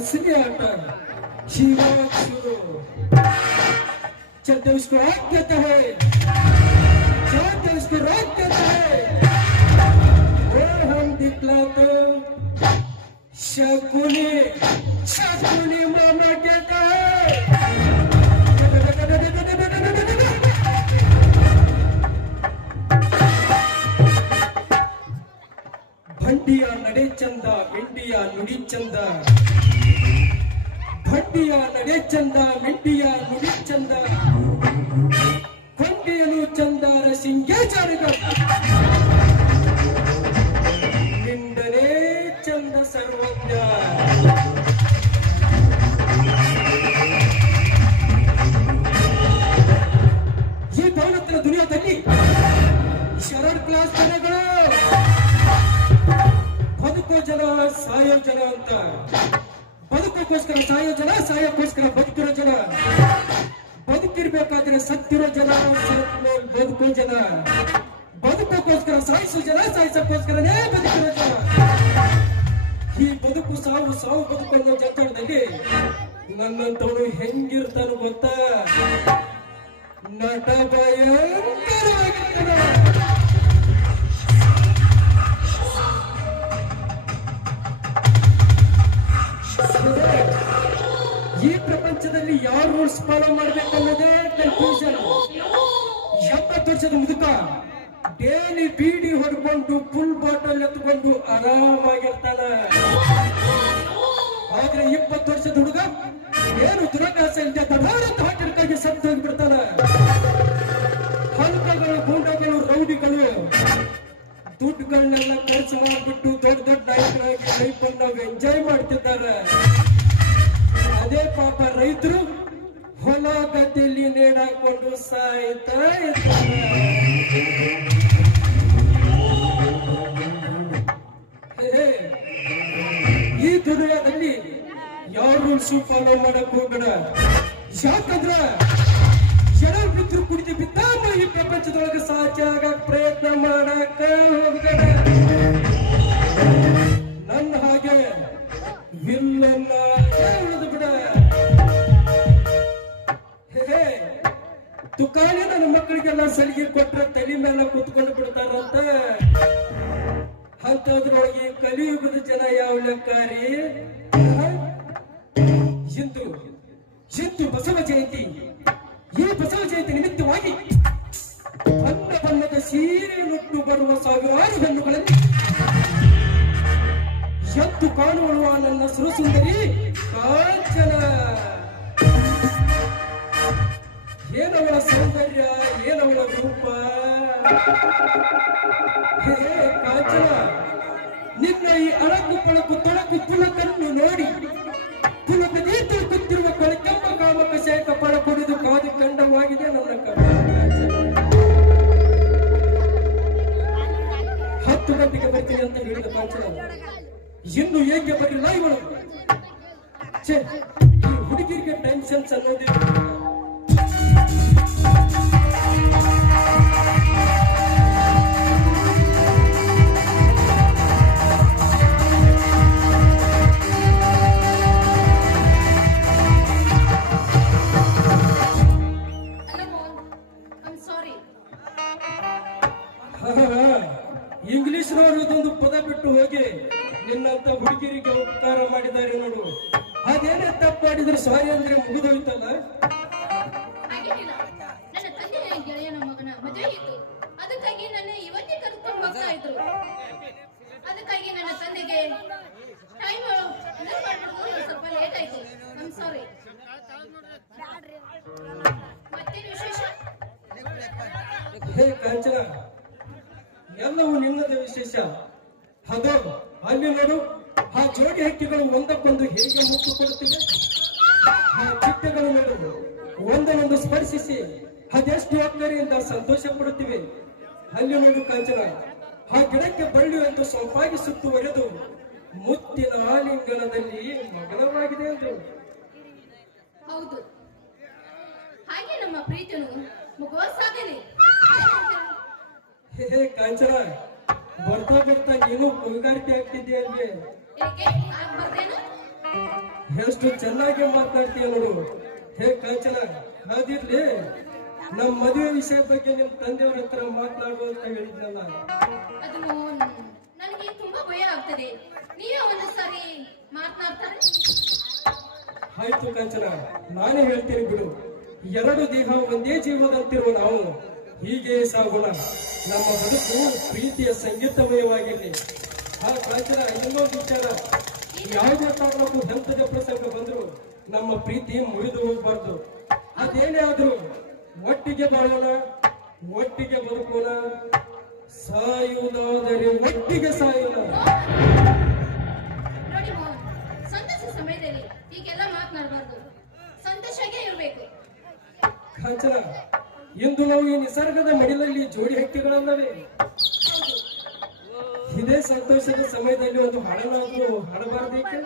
इसलिए अंतर शिवक शुरू चलते उसको रोक देते हैं चलते तो उसको रोक देते हैं, वो हम दिखलाते तो शकुनी शकुनी मामा कहता है। ಭಂಡಿಯ ನಡೆ ಚಂದ ಬೆಂಡಿಯ ನುಡಿ ಚಂದ ಭಂಡಿಯ ನಡೆ ಚಂದ ಮಿಂಡಿಯ ನುಡಿ ಚಂದ. ಕೊಂಡಿಯನು ಚಂದಾರ ಸಿಂಗೇಚಾರಿಗ ನಿಂದನೇ ಚಂದ ಸರ್ವಜ್ಞ. ಈ ದೌಲತ್ತಿನ ದುನಿಯಾದಲ್ಲಿ ಶರಡ್ ಕ್ಲಾಸ್ ಜನಗಳು ಬದುಕೋ ಜನ, ಸಾಯೋ ಜನ ಅಂತ. ಬದುಕೋಕ್ಕೋಸ್ಕರ ಸಾಯೋ ಜನ, ಸಾಯಕ್ಕೋಸ್ಕರ ಬದುಕಿರೋ ಜನ. ಬದುಕಿರ್ಬೇಕಾದ್ರೆ ಸತ್ತಿರೋ ಜನ ಬದುಕೋ ಜನ. ಬದುಕೋಸ್ಕರ ಸಾಯಿಸೋ ಜನ, ಸಾಯಿಸಕ್ಕೋಸ್ಕರನೇ ಬದುಕಿರೋ ಜನ. ಈ ಬದುಕು ಸಾವು ಸಾವು ಬದುಕು ಅನ್ನೋ ಜಂಜಾಟದಲ್ಲಿ ನನ್ನಂತವನು ಹೆಂಗಿರ್ತಾನು ಗೊತ್ತಾ? ನಟ ಈ ಪ್ರಪಂಚದಲ್ಲಿ ಯಾರು ರೂಲ್ಸ್ ಫಾಲೋ ಮಾಡ್ಬೇಕು ಅನ್ನೋದೇ ಕನ್ಫ್ಯೂಷನ್ ಎಪ್ಪತ್ತು ವರ್ಷದ ಮುದುಕ ಡೇಲಿ ಬೀಡಿ ಹೊಡ್ಕೊಂಡು ಫುಲ್ ಬಾಟಲ್ ಎತ್ಕೊಂಡು ಆರಾಮಾಗಿರ್ತಾನೆ. ಆದ್ರೆ ಇಪ್ಪತ್ತು ವರ್ಷದ ಹುಡುಗ ಏನು ದುರಭ್ಯಾಸ ಇಲ್ಲದೆ ತಡಾರಂತ ಹಾಕಿರ್ಕಾಗಿ ಸತ್ತು ಹಲ್ಕಗಳು, ಗೂಂಡಗಳು, ರೌಡಿಗಳು ದುಡ್ಡುಗಳನ್ನೆಲ್ಲ ಖರ್ಚು ಮಾಡಿಬಿಟ್ಟು ದೊಡ್ಡ ದೊಡ್ಡ ನಾಯಕರಾಗಿ ಲೈಫ್ ಅನ್ನ ಎಂಜಾಯ್ ಮಾಡ್ತಿದ್ದಾರೆ. ಅದೇ ಪಾಪ ರೈತರು ಹೊಲ ಗದ್ದೆಯಲ್ಲಿ ನೇಣಾಕೊಂಡು ಸಾಯ್ತಾ ಇರ್ತಾರೆ ಈ ದುನಿಯಾದಲ್ಲಿ ಯಾವ ರೂಲ್ಸ್ ಫಾಲೋ ಮಾಡಕ್ ಹೋಗ್ಬೇಡ. ಯಾಕಂದ್ರ ಜನ ಬಿದ್ರು ಕುಡಿದು ಬಿದ್ದಾಮ ಈ ಪ್ರಪಂಚದೊಳಗೆ ಸಾಧ್ಯ ಆಗಕ್ ಪ್ರಯತ್ನ ಮಾಡಕ ಮೇಲೆ ಕುತ್ಕೊಂಡು ಬಿಡ್ತಾರಂತ. ಅಂತದ್ರೊಳಗೆ ಕಲಿಯುಗದ ಜನ ಯಾವ ಲೆಕ್ಕಾರಿ? ಇಂದು ಇಂದು ಬಸವ ಜಯಂತಿ. ಈ ಬಸವ ಜಯಂತಿ ನಿಮಿತ್ತವಾಗಿ ಬಣ್ಣ ಬಣ್ಣದ ಸೀರೆ ನುಟ್ಟು ಬರುವ ಸಾವಿರಾರು ಹೆಣ್ಣುಗಳಲ್ಲಿ ಎದ್ದು ಕಾಣುವ ನನ್ನ ಸುರಸುಂದರಿ ಕಾಂಚನ. ಏನವಳ ಸೌಂದರ್ಯ, ಏನವಳ ರೂಪ? ಹೇ ಕಾಂಚನ, ನಿನ್ನ ಈ ಅಳಕು ಪಳಕು ತೊಳಕು ತುಳಕನ್ನು ನೋಡಿ, ತುಳುಕದೇ ತುಳುಕುತ್ತಿರುವ ಕೊಳಕೆಂಬ ಕಾಮಕ ಶೇಖ ಪಳ ಕುಡಿದು ಕಾದು ಕಂಡವಾಗಿದೆ ನನ್ನ ಹತ್ತು ಗಂಟೆಗೆ ಬರ್ತೀನಿ ಅಂತ ಹೇಳಿದ ಕಾಂಚನ. ಇನ್ನು ಏಕೆ ಬರಲಿಲ್ಲ ಇವಳು? ಹುಡುಗಿರಿಗೆ ಟೆನ್ಷನ್ಸ್ ಅನ್ನೋದೇ ನಿನ್ನಂತ ಹುಡುಗಿರಿಗೆ ಉಪಕಾರ ಮಾಡಿದ್ದಾರೆ ನೋಡು. ಅದೇನೇ ತಪ್ಪು ಮಾಡಿದ್ರೆ ಸಾರಿ ಅಂದ್ರೆ ಮುಗಿದೋಯ್ತಲ್ಲ? ನನ್ನ ತಂದೆ ಗೆಳೆಯನ ಮಗನ ಮದುವೆ ಇತ್ತು. ಅದಕ್ಕಾಗಿ ನನ್ನ ಇವತ್ತೇ ಹೋಗ್ತಾ ಇದ್ರು. ಅದಕ್ಕಾಗಿ ನನ್ನ ತಂದೆಗೆ ಟೈಮ್ ಮಾಡ್ಬಿಟ್ಟು ಸ್ವಲ್ಪ ಲೇಟ್ ಆಯ್ತು. ಐಮ್ ಸಾರಿ ಮತ್ತೇನು ವಿಶೇಷ? ಹೇ ಕಾಂಚನ ಎಲ್ಲವೂ ನಿಮ್ಮದೇ ವಿಶೇಷ. ಅದು ಅಲ್ಲಿ ನೋಡು ಆ ಜೋಡಿ ಹಕ್ಕಿಗಳು ಒಂದಕ್ಕೊಂದು ಹೇಗೆ ಮುತ್ತು ಕೊಡುತ್ತಿವೆ ಆ ಚಿಟ್ಟೆಗಳು ನೋಡು ಒಂದನ್ನೊಂದು ಸ್ಪರ್ಶಿಸಿ ಅದೆಷ್ಟು ಅಕ್ಕರೆಯಿಂದ ಸಂತೋಷ ಪಡುತ್ತಿವೆ. ಅಲ್ಲಿ ನೋಡು ಕಾಂಚನ ಆ ಗಿಡಕ್ಕೆ ಬಳ್ಳಿ ಎಂದು ಸೊಂಪಾಗಿ ಸುತ್ತುವರೆದು ಮುತ್ತಿನ ಆಲಿಂಗನದಲ್ಲಿ ಮಗನವಾಗಿದೆ ಎಂದು. ಹೌದು. ಹಾಗೆ ನಮ್ಮ ಪ್ರೀತನು ಮುಗುವ ಸಾಧನೆ ಹೇ ಕಾಂಚನ ಬರ್ತಾ ಬರ್ತಾ ನೀನು ಅಲ್ವೇ ಏಕೆ? ಎಷ್ಟು ಚೆನ್ನಾಗಿ ಮಾತಾಡ್ತೀಯ ನೋಡು. ಹೇ ಕಾಂಚನ ಅದಿರ್ಲಿ ನಮ್ಮ ಮದುವೆ ವಿಷಯ ಬಗ್ಗೆ ನಿಮ್ ತಂದೆಯವ್ರ ಹತ್ರ ಮಾತನಾಡು ಅಂತ ಹೇಳಿದ್ನಲ್ಲ. ಅದು ನನಗೆ ತುಂಬಾ ಭಯ ಆಗ್ತದೆ. ನೀವೇ ಒಂದು ಸಾರಿ ಮಾತನಾಡ್ತಾರೆ? ಆಯ್ತು ಕಾಂಚನ ನಾನೇ ಹೇಳ್ತೀನಿ ಬಿಡು. ಎರಡು ದೇಹ ಒಂದೇ ಜೀವದಂತಿರುವ ನಾವು. ಹೀಗೆ ಸಾಗೋಣ. ನಮ್ಮ ಬದುಕು ಪ್ರೀತಿಯ ಸಂಗೀತಮಯವಾಗಿರಲಿ. ಆ ಪ್ರಾಚೀನ ಇನ್ನೊಂದು ವಿಚಾರ. ಯಾವುದೇ ಕಾರಣಕ್ಕೂ ಹಂತದ ಪ್ರಸಂಗ ಬಂದರೂ ನಮ್ಮ ಪ್ರೀತಿ ಮುರಿದು ಹೋಗಬಾರ್ದು. ಅದೇನೇ ಆದ್ರೂ ಒಟ್ಟಿಗೆ ಬಾಳೋಣ ಒಟ್ಟಿಗೆ ಬದುಕೋಣ. ಸಾಯುವುದಾದರೆ ಒಟ್ಟಿಗೆ ಸಾಯೋಣ. ನೋಡಿ ಮೋಹನ್ ಸಂತೋಷ ಸಮಯದಲ್ಲಿ ಈಗೆಲ್ಲ ಮಾತನಾಡಬಾರ್ದು. ಸಂತೋಷಾಗೇ ಇರಬೇಕು. ಕಾಂಚನ ಇಂದು ನಾವು ಈ ನಿಸರ್ಗದ ಮಡಿಲಲ್ಲಿ ಜೋಡಿ ಹಕ್ಕಿಗಳಲ್ಲವೇ? ಇದೇ ಸಂತೋಷದ ಸಮಯದಲ್ಲಿ ಒಂದು ಹಾಡನ್ನಾದರೂ ಹಾಡಬಾರ್ದೇಕೆ?